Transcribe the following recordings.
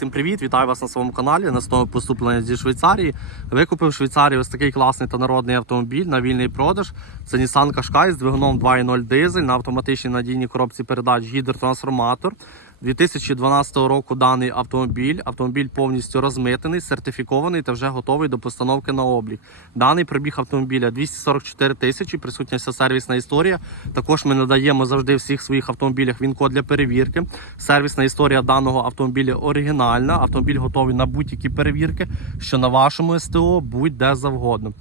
Всім привіт, вітаю вас на своєму каналі. На знову поступлення зі Швейцарії. Викупив в Швейцарії ось такий класний та народний автомобіль на вільний продаж. Це Nissan Qashqai з двигуном 2.0 дизель на автоматичній надійній коробці передач гідротрансформатор. 2012 року даний автомобіль. Автомобіль повністю розмитений, сертифікований та вже готовий до постановки на облік. Даний пробіг автомобіля 244 тисячі, присутня вся сервісна історія. Також ми надаємо завжди всіх своїх автомобілях він-код для перевірки. Сервісна історія даного автомобіля оригінальна. Автомобіль готовий на будь-які перевірки, що на вашому СТО будь-де завгодно.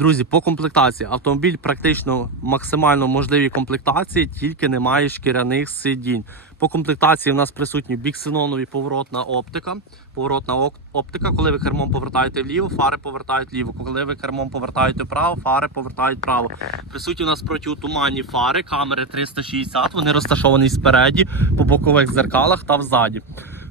Друзі, по комплектації автомобіль практично максимально можливі комплектації, тільки немає шкіряних сидінь. По комплектації в нас присутні біксенонові поворотна оптика. Поворотна оптика, коли ви кермом повертаєте вліво, фари повертають вліво. Коли ви кермом повертаєте вправо, фари повертають вправо. Присутні у нас протитуманні фари, камери 360, вони розташовані спереді, по бокових дзеркалах та взаді.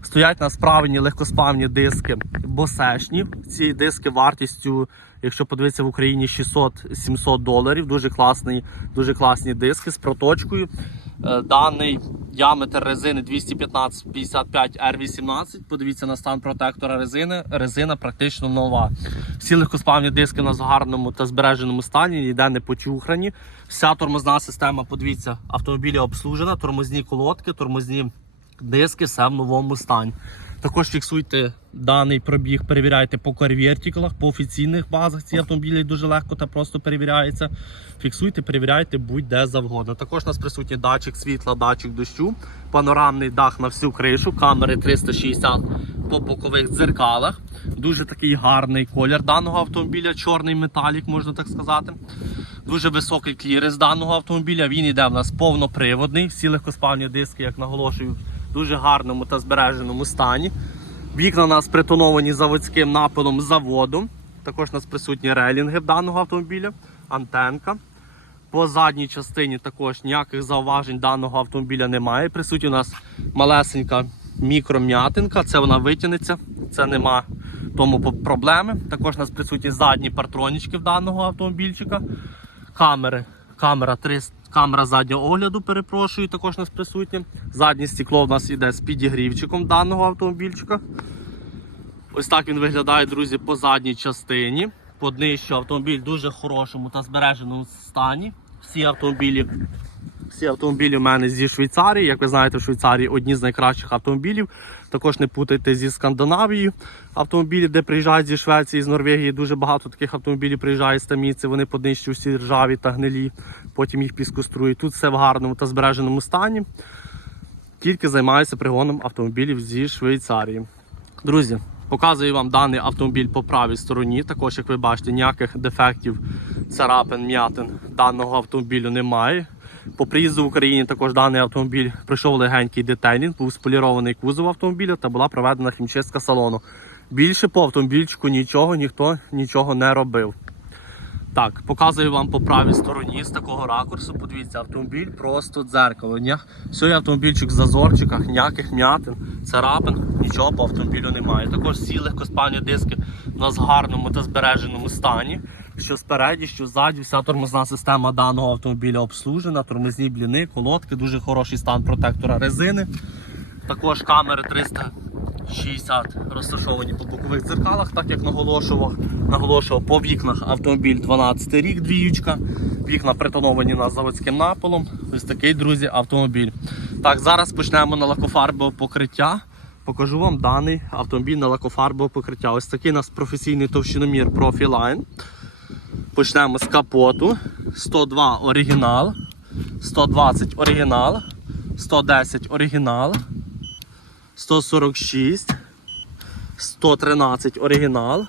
Стоять на справні легкоспавні диски босешні. Ці диски вартістю, якщо подивитися в Україні 600-700 доларів. Дуже класний, дуже класні диски з проточкою. Е, Даний діаметр резини 215-55 R18. Подивіться на стан протектора резини. Резина практично нова. Всі легкоспавні диски у нас в гарному та збереженому стані, ніде не почухрані. Вся тормозна система, подивіться, автомобіля обслужена, тормозні колодки, тормозні диски, все в новому стані. Також фіксуйте даний пробіг, перевіряйте по карвертикалах, по офіційних базах. Ці автомобілі дуже легко та просто перевіряються. Фіксуйте, перевіряйте будь-де завгодно. Також у нас присутній датчик світла, датчик дощу, панорамний дах на всю кришу, камери 360 по бокових дзеркалах. Дуже такий гарний колір даного автомобіля, чорний металік, можна так сказати. Дуже високий кліренс даного автомобіля. Він йде в нас повноприводний. Всі легкоспальні диски, як наголошую, в дуже гарному та збереженому стані. Вікна у нас притоновані заводським напилом заводу. Також у нас присутні релінги даного автомобіля, антенка. По задній частині також ніяких зауважень даного автомобіля немає. Присутня у нас малесенька мікром'ятинка, це вона витягнеться, це нема тому проблеми. Також у нас присутні задні партронічки в даного автомобільчика. Камери. Камера 3, камера заднього огляду, перепрошую, також у нас присутня. Заднє стекло у нас іде з підігрівчиком даного автомобільчика. Ось так він виглядає, друзі, по задній частині. По днищу автомобіль в дуже хорошому та збереженому стані. Всі автомобілі, всі автомобілі у мене зі Швейцарії. Як ви знаєте, в Швейцарії одні з найкращих автомобілів. Також не путайте зі Скандинавією. Автомобілі, де приїжджають зі Швеції, з Норвегії. Дуже багато таких автомобілів приїжджає з Таміці. Вони по днищу всі ржаві та гнилі. Потім їх піскострують. Тут все в гарному та збереженому стані. Тільки займаюся пригоном автомобілів зі Швейцарії. Друзі, показую вам даний автомобіль по правій стороні. Також, як ви бачите, ніяких дефектів, царапин, м'ятин даного автомобілю немає. По приїзду в Україні також даний автомобіль пройшов легенький детейлінг, був сполірований кузов автомобіля та була проведена хімчистка салону. Більше по автомобільчику нічого ніхто нічого не робив. Так, показую вам по правій стороні з такого ракурсу. Подивіться, автомобіль просто дзеркало. Ні, все автомобільчик в зазорчиках, ніяких м'ятин, царапин, нічого по автомобілю немає. Також всі легкоспальні диски у нас в гарному та збереженому стані. Що спереді, що ззаді, вся тормозна система даного автомобіля обслужена, тормозні бліни, колодки, дуже хороший стан протектора резини. Також камери 360 розташовані по бокових дзеркалах, так як наголошував. Наголошував по вікнах автомобіль 12 рік, двіючка. Вікна притоновані на заводським напилом. Ось такий, друзі, автомобіль. Так, зараз почнемо на лакофарбове покриття. Покажу вам даний автомобіль на лакофарбове покриття. Ось такий у нас професійний товщиномір Profiline. Почнемо з капоту. 102 оригінал, 120 оригінал, 110 оригінал, 146, 113 оригінал,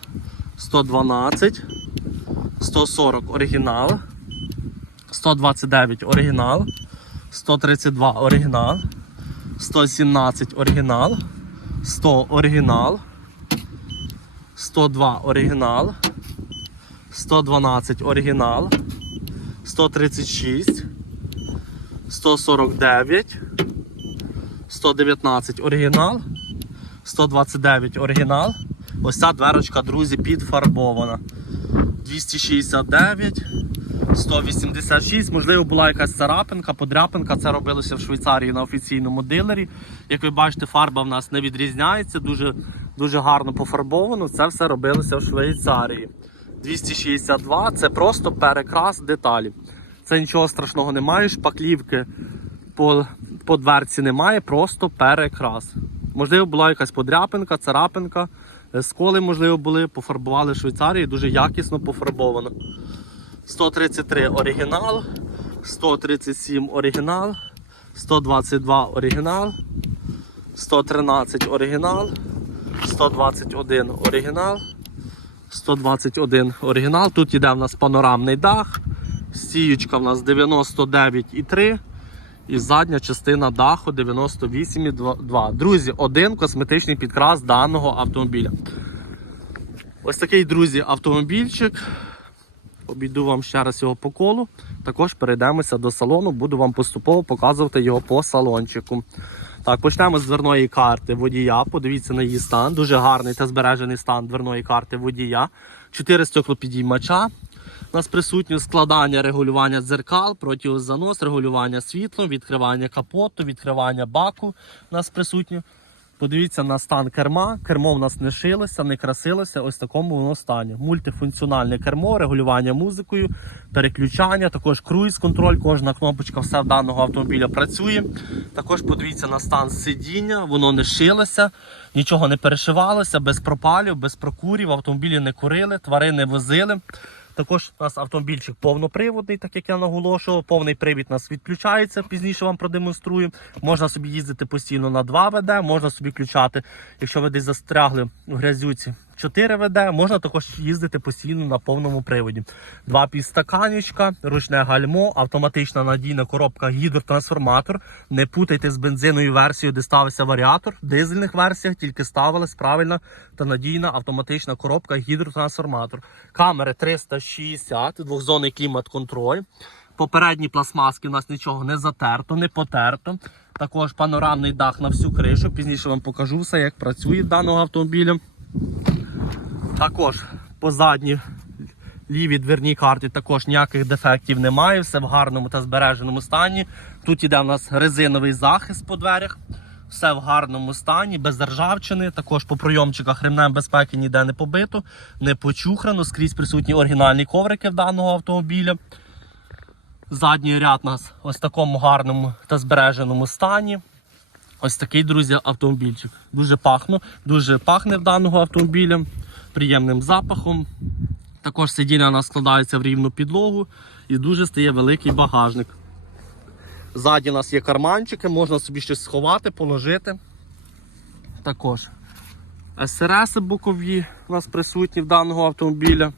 112, 140 оригінал, 129 оригінал, 132 оригінал, 117 оригінал, 100 оригінал, 102 оригінал, 112 оригінал, 136, 149, 119 оригінал, 129 оригінал. Ось ця дверочка, друзі, підфарбована. 269, 186. Можливо, була якась царапинка, подряпинка. Це робилося в Швейцарії на офіційному дилері. Як ви бачите, фарба в нас не відрізняється, дуже, дуже гарно пофарбовано. Це все робилося в Швейцарії. 262 це просто перекрас деталі. Це нічого страшного немає, шпаклівки по, по дверці немає, просто перекрас. Можливо, була якась подряпинка, царапинка, е, сколи, можливо, були, пофарбували в Швейцарії, дуже якісно пофарбовано. 133 оригінал, 137 оригінал, 122 оригінал, 113 оригінал, 121 оригінал, 121 оригінал. Тут іде в нас панорамний дах, стіючка в нас 99,3 і задня частина даху 98,2. Друзі, один косметичний підкрас даного автомобіля. Ось такий, друзі, автомобільчик. Обійду вам ще раз його по колу. Також перейдемося до салону, буду вам поступово показувати його по салончику. Так, почнемо з дверної карти водія. Подивіться на її стан. Дуже гарний та збережений стан дверної карти водія. Чотири стеклопідіймача. У нас присутнє складання регулювання дзеркал, протизанос, регулювання світлом, відкривання капоту, відкривання баку. У нас присутнє. Подивіться на стан керма. Кермо в нас не шилося, не красилося. Ось такому воно стані. Мультифункціональне кермо, регулювання музикою, переключання, також круїз-контроль, кожна кнопочка все в даного автомобіля працює. Також подивіться на стан сидіння, воно не шилося, нічого не перешивалося, без пропалів, без прокурів, автомобілі не курили, тварини возили. Також у нас автомобільчик повноприводний, так як я наголошував. Повний привід у нас відключається, пізніше вам продемонструю. Можна собі їздити постійно на 2 ВД, можна собі включати, якщо ви десь застрягли в грязюці 4 ВД, можна також їздити постійно на повному приводі. Два підстаканічка, ручне гальмо, автоматична надійна коробка гідротрансформатор. Не путайте з бензиною версією, де ставився варіатор. В дизельних версіях тільки ставилась правильна та надійна автоматична коробка гідротрансформатор. Камери 360, двохзонний клімат-контроль. Попередні пластмаски у нас нічого не затерто, не потерто. Також панорамний дах на всю кришу. Пізніше вам покажу все, як працює даного автомобіля. Також по задній лівій дверній карті також ніяких дефектів немає, все в гарному та збереженому стані. Тут іде у нас резиновий захист по дверях, все в гарному стані, без ржавчини. Також по пройомчиках ремнем безпеки ніде не побито, не почухрано, скрізь присутні оригінальні коврики в даного автомобіля. Задній ряд у нас ось такому гарному та збереженому стані. Ось такий, друзі, автомобільчик. Дуже пахне, дуже пахне в даного автомобіля, приємним запахом. Також сидіння у нас складається в рівну підлогу і дуже стає великий багажник. Ззаді у нас є карманчики, можна собі щось сховати, положити. Також СРС бокові у нас присутні в даного автомобіля.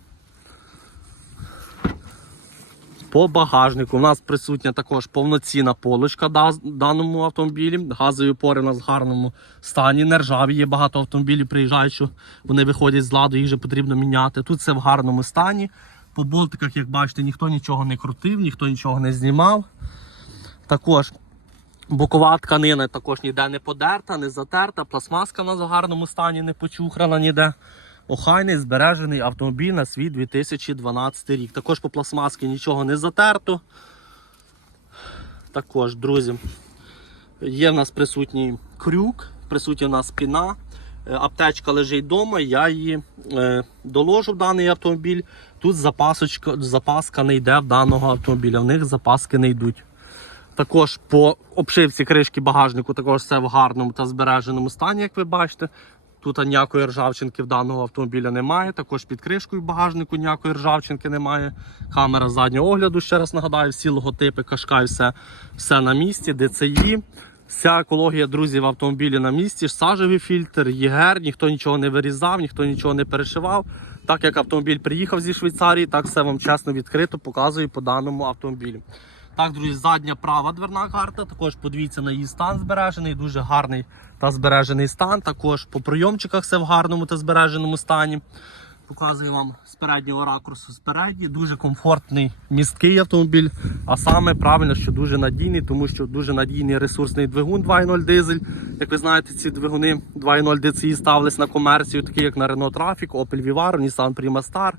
По багажнику у нас присутня також повноцінна полочка в даному автомобілі. Газові опори у нас в гарному стані, не ржаві. Є багато автомобілів, приїжджають, що вони виходять з ладу, їх вже потрібно міняти. Тут все в гарному стані. По болтиках, як бачите, ніхто нічого не крутив, ніхто нічого не знімав. Також бокова тканина також ніде не подерта, не затерта. Пластмаска у нас в гарному стані, не почухрана ніде. Охайний збережений автомобіль на свій 2012 рік. Також по пластмаски нічого не затерто. Також, друзі, є в нас присутній крюк, присутня в нас спіна. Е, Аптечка лежить вдома, я її е, доложу в даний автомобіль. Тут запасочка, запаска не йде в даного автомобіля, в них запаски не йдуть. Також по обшивці кришки багажнику також все в гарному та збереженому стані, як ви бачите. Тут ніякої ржавчинки в даного автомобіля немає. Також під кришкою багажнику ніякої ржавчинки немає. Камера заднього огляду, ще раз нагадаю, всі логотипи, кашка, все, все на місці, DCI. Вся екологія, друзі, в автомобілі на місці. Сажевий фільтр, ЄГР, ніхто нічого не вирізав, ніхто нічого не перешивав. Так як автомобіль приїхав зі Швейцарії, так все вам чесно відкрито показую по даному автомобілю. Так, друзі, задня права дверна карта. Також подивіться на її стан збережений, дуже гарний та збережений стан. Також по прийомчиках все в гарному та збереженому стані. Показую вам з переднього ракурсу спереді. Дуже комфортний місткий автомобіль. А саме правильно, що дуже надійний, тому що дуже надійний ресурсний двигун 2.0 дизель. Як ви знаєте, ці двигуни 2.0 DCI ставились на комерцію, такі як на Renault Traffic, Opel Vivaro, Nissan Prima Star,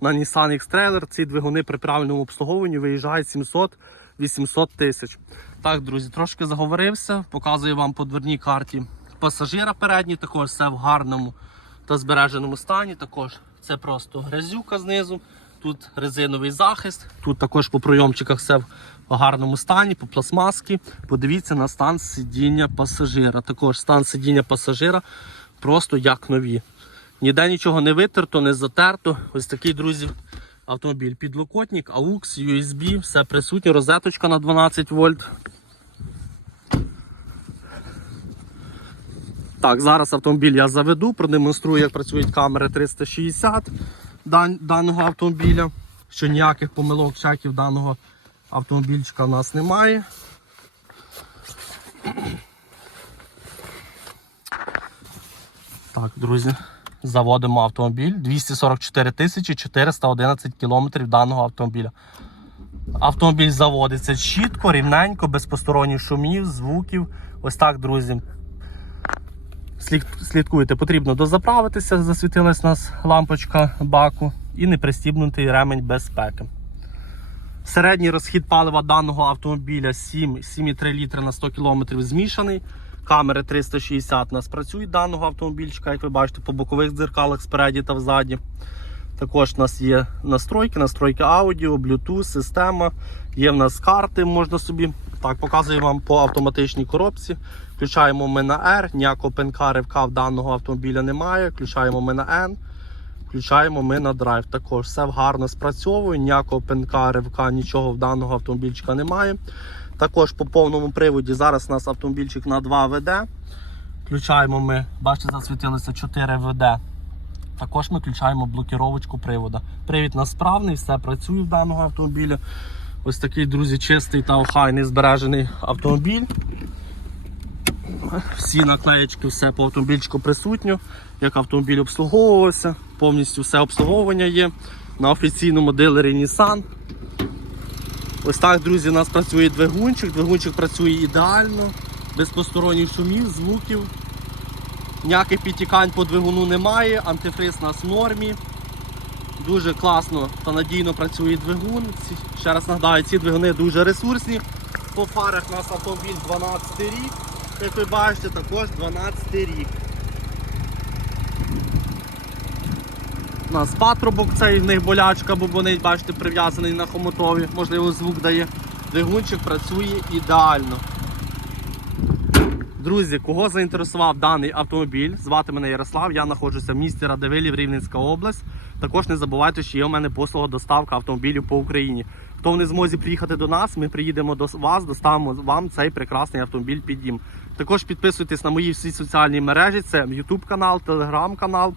на Nissan X-Trailer. Ці двигуни при правильному обслуговуванні виїжджають 700-800 тисяч. Так, друзі, трошки заговорився. Показую вам по дверній карті пасажира передній, також все в гарному та збереженому стані. Також це просто грязюка знизу. Тут резиновий захист. Тут також по пройомчиках все в гарному стані, по пластмаски. Подивіться на стан сидіння пасажира. Також стан сидіння пасажира просто як нові. Ніде нічого не витерто, не затерто. Ось такий, друзі, автомобіль. Підлокотник, AUX, USB, все присутнє, розеточка на 12 вольт. Так, зараз автомобіль я заведу, продемонструю, як працюють камери 360 дан- даного автомобіля. Що ніяких помилок, чеків даного автомобільчика у нас немає. Так, друзі, заводимо автомобіль. 244 тисячі 411 кілометрів даного автомобіля. Автомобіль заводиться чітко, рівненько, без посторонніх шумів, звуків. Ось так, друзі. Слідкуйте, потрібно дозаправитися, засвітилась у нас лампочка баку і не пристібнутий ремень безпеки. Середній розхід палива даного автомобіля 7, 7,3 літри на 100 км змішаний. Камери 360 у нас працюють даного автомобільчика, як ви бачите, по бокових дзеркалах спереді та взаді. Також у нас є настройки, настройки аудіо, Bluetooth, система. Є в нас карти, можна собі. Так, показую вам по автоматичній коробці. Включаємо ми на R, ніякого пенка ривка в даного автомобіля немає. Включаємо ми на N, включаємо ми на драйв. Також все гарно спрацьовує, ніякого пенка, ривка, нічого в даного автомобільчика немає. Також по повному приводі зараз у нас автомобільчик на 2 ВД. Включаємо ми, бачите, засвітилося 4 ВД. Також ми включаємо блокіровочку привода. Привід у нас справний, все працює в даного автомобіля. Ось такий, друзі, чистий та охайний збережений автомобіль. Всі наклеєчки, все по автомобільчику присутньо. Як автомобіль обслуговувався, повністю все обслуговування є. На офіційному дилері Nissan. Ось так, друзі, у нас працює двигунчик. Двигунчик працює ідеально, без посторонніх шумів, звуків. Ніяких підтікань по двигуну немає, антифриз у нас в нормі. Дуже класно та надійно працює двигун. Ще раз нагадаю, ці двигуни дуже ресурсні. По фарах у нас автомобіль 12 рік. Як ви бачите, також 12 рік. У нас патрубок цей в них болячка, бо вони, бачите, прив'язаний на хомутові. Можливо, звук дає. Двигунчик працює ідеально. Друзі, кого заінтересував даний автомобіль, звати мене Ярослав, я знаходжуся в місті Радивилів, Рівненська область. Також не забувайте, що є у мене послуга доставка автомобілів по Україні. Хто не змозі приїхати до нас, ми приїдемо до вас, доставимо вам цей прекрасний автомобіль під дім. Також підписуйтесь на мої всі соціальні мережі: це YouTube канал, Telegram канал.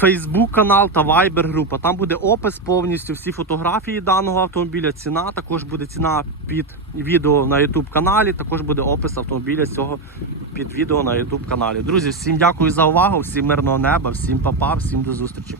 Фейсбук канал та Viber група. Там буде опис повністю всі фотографії даного автомобіля. Ціна також буде ціна під відео на YouTube каналі. Також буде опис автомобіля цього під відео на YouTube каналі. Друзі, всім дякую за увагу, всім мирного неба, всім папа, всім до зустрічі.